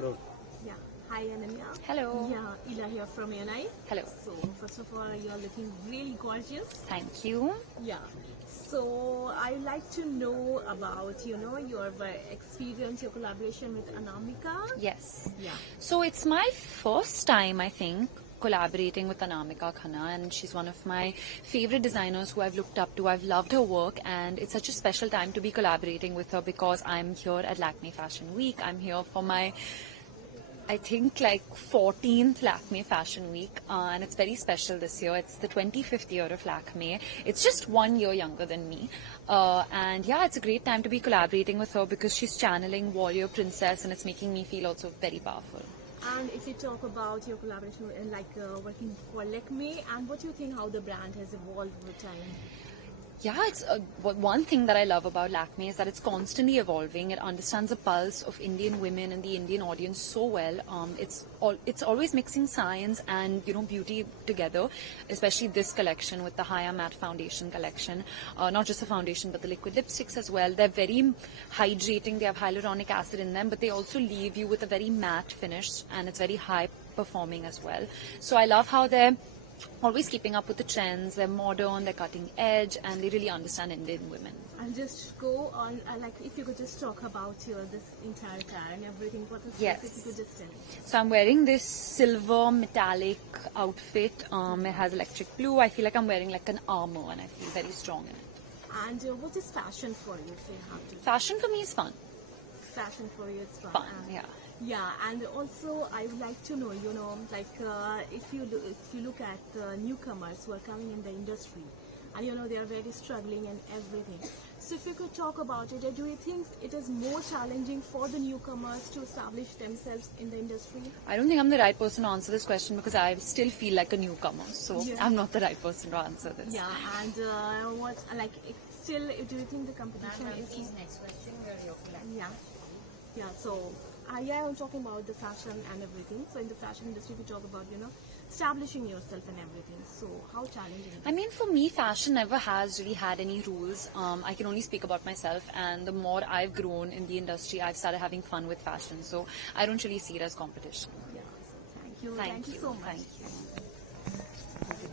Okay. Yeah. Hi, Ananya. Hello. Yeah, Ila here from ANI. Hello. So, first of all, you're looking really gorgeous. Thank you. Yeah. So, I'd like to know about, your experience, your collaboration with Anamika. Yes. Yeah. So it's my first time, I think, collaborating with Anamika Khanna, and she's one of my favorite designers who I've looked up to. I've loved her work, and it's such a special time to be collaborating with her because I'm here at Lakme Fashion Week. I'm here for my, I think, like 14th Lakme Fashion Week, and it's very special this year. It's the 25th year of Lakme. It's just 1 year younger than me. And yeah, it's a great time to be collaborating with her because she's channeling warrior princess, and it's making me feel also very powerful. And if you talk about your collaboration and working for Lakme, and what do you think how the brand has evolved over time? Yeah, it's one thing that I love about Lakme is that it's constantly evolving. It understands the pulse of Indian women and the Indian audience so well. It's always mixing science and beauty together. Especially this collection with the Haya Matte Foundation collection. Not just the foundation but the liquid lipsticks as well. They're very hydrating. They have hyaluronic acid in them, but they also leave you with a very matte finish, and it's very high performing as well. So I love how they're always keeping up with the trends. They're modern, they're cutting edge, and they really understand Indian women. And just go on, if you could just talk about this entire attire and everything, what is Yes. if you could just tell. So I'm wearing this silver metallic outfit. It has electric blue. I feel like I'm wearing like an armor, and I feel very strong in it. And what is fashion for you, if you have to? Fashion for me is fun. Fashion for you is fun. Fun, yeah. Yeah, and also I would like to know, if you look at the newcomers who are coming in the industry, and they are very struggling and everything. So if you could talk about it, do you think it is more challenging for the newcomers to establish themselves in the industry? I don't think I'm the right person to answer this question because I still feel like a newcomer. So Yeah. I'm not the right person to answer this. Yeah, and do you think the competition is? Please, next question. Where your flag? Yeah. So, I'm talking about the fashion and everything. So, in the fashion industry, we talk about, establishing yourself and everything. So, how challenging is it? I mean, for me, fashion never has really had any rules. I can only speak about myself, and the more I've grown in the industry, I've started having fun with fashion. So I don't really see it as competition. Yeah, so thank you. Thank you so much. Thank you.